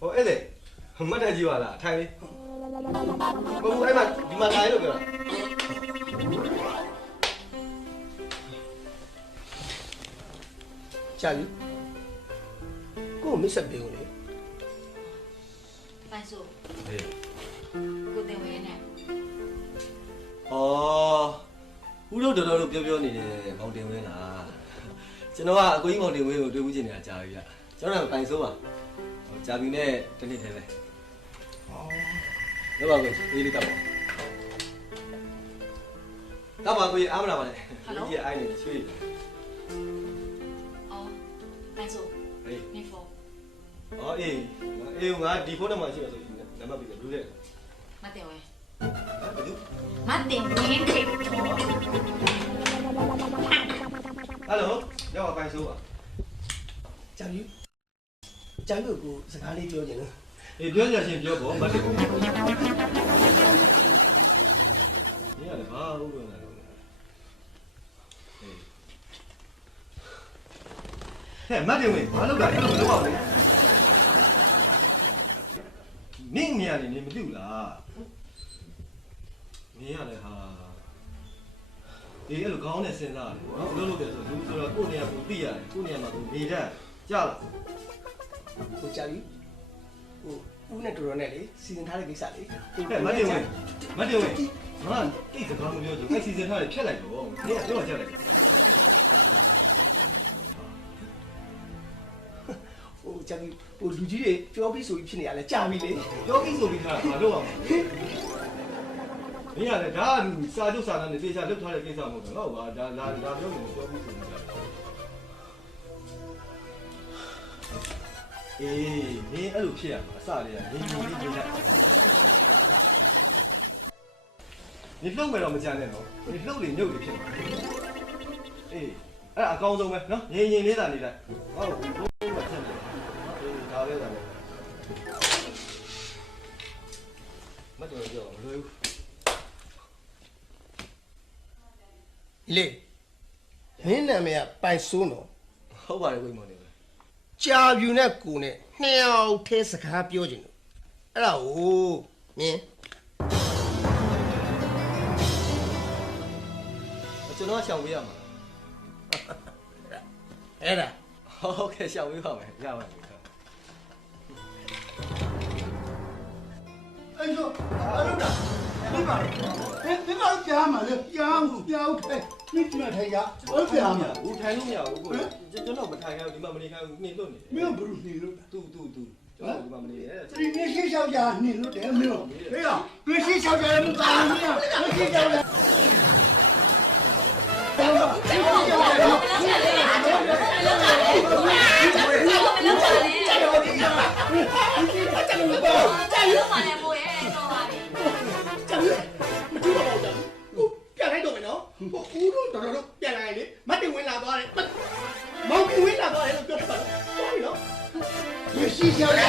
ဟောအဲ့လေမတ်တက်ကြီးပါလားထိုင်လေဘုံအဲ့မှာဒီမှာထိုင်လို့ပြောတာကြာပြီကိုမစ်ဆက်ပေးဦးလေပိုင်ဆိုကိုတင်ဝဲနဲ့ဦးတို့တော်တော်ပြောနေတယ်မောင်တင်ဝင်းလားကျွန်တော်ကအကိုကြီးမောင်တင်ဝင်းကိုတွေ့မှုချင်နေတာကြာပြီဗျကျွန်တော်ကပိုင်ဆိုးပါကြာပြီနဲ့တနေ့တည်းပဲလောပါကိုအေးလေးတောက်ပါတောက်ပါကိုအားမလားပါနဲ့ဒီအိုင်းနေချွေးပိုင်ဆိုနေဖုန်းအေးငါဒီဖုန်းနံပါတ်ရှိမှဆိုနံပါတ်ပြီးလို့လေမတင်ဝဲဘယ်သူမတင်ဝဲနေဟယ်လိုရောက်ပါပိုင်ဆိုးပါကြာပြီကိုစကားလေးပြောချင်လို့ပြောကြချင်းပြောပေါ့မတ်တယ်ကို你也得把我问来了。嘿，马丁威，马路边你怎么了？明年的你们丢了，明年的哈，这个刚的身上的，老的说，就是说过年不对呀，过年嘛都没得，假了。我家里，ဦးနဲ့တော်တော်နဲ့လေစီစဉ်ထားတဲ့ကိစ္စလေဟဲ့မတင်ဝင်ငါတိတ်စကားမပြောချင်အဲ့စီစဉ်ထားတယ်ဖြတ်လိုက်တော့နင်ကပြောကြလိုက်ကြာပြီလူကြီးတွေပြောပြီးဆိုပြီးဖြစ်နေရလဲကြာပြီလေပြောပြီးဆိုပြီးထားတာမလုပ်အောင်မင်းရတယ်ဒါစာချုပ်စာတမ်းနဲ့တေချာလုပ်ထားတဲ့ကိစ္စမဟုတ်ဘူးဟုတ်ပါဒါပြောနေပြောပြီးဆိုပြီးအေးနင်အဲ့လိုဖြစ်ရမှာအစလေးကနင်လိုက်နင်လှုပ်မယ်တော့မကြမ်းနဲ့နော်နင်လှုပ်လေညုတ်လေဖြစ်မှာအေးအဲ့အကောင်းဆုံးပဲနော်ငြိမ်လေးသာနေလိုက်ဟုတ်ဘူးဘုံမဖြစ်နဲ့အေးဒါပဲမတော်ကြောမလွယ်ဘူးလေမင်းနာမည်ကပိုင်ဆိုးနော်ဟုတ်ပါတယ်ကိုမောင်နေကြာပြူနဲ့ကိုနဲ့နှစ်ယောက်ထဲစကားပြောချင်လို့အဲ့ဒါကိုမင်းကျွန်တော်ရှောင်ပေးရမှာအဲ့ဒါဟုတ်ကဲ့ရှောင်ပေးပါမယ်ရပါပြီအဲ့တော့အဲ့ဒါဒီမှာကြားမှာလေကြားမှုကြားဦးထဲမိမထိုင်ရဟုတ်ကြားမှာဦးထိုင်လို့မရဘူးကိုကျွန်တော်မထိုင်ရဘူးဒီမှာမနေခိုင်းဘူးနှင်လွတ်နေတယ်မင်းဘယ်လိုနှင်လွတ်တူကျွန်တော်ဒီမှာမနေရဲဒီနေ့ရှိချောက်ကြနှင်လွတ်တယ်မင်းဟေးရဒီရှိချောက်ကြလည်းမပါဘူးမင်းရှိချောက်လည်းဦးတို့တော်တော်ပြန်လာရင်လေမတ်တင်ဝင်လာသွားတယ်မောင်တင်ဝင်လာသွားတယ်လို့ပြောတာပါသွားပြီနော်မရှိချောက်လဲ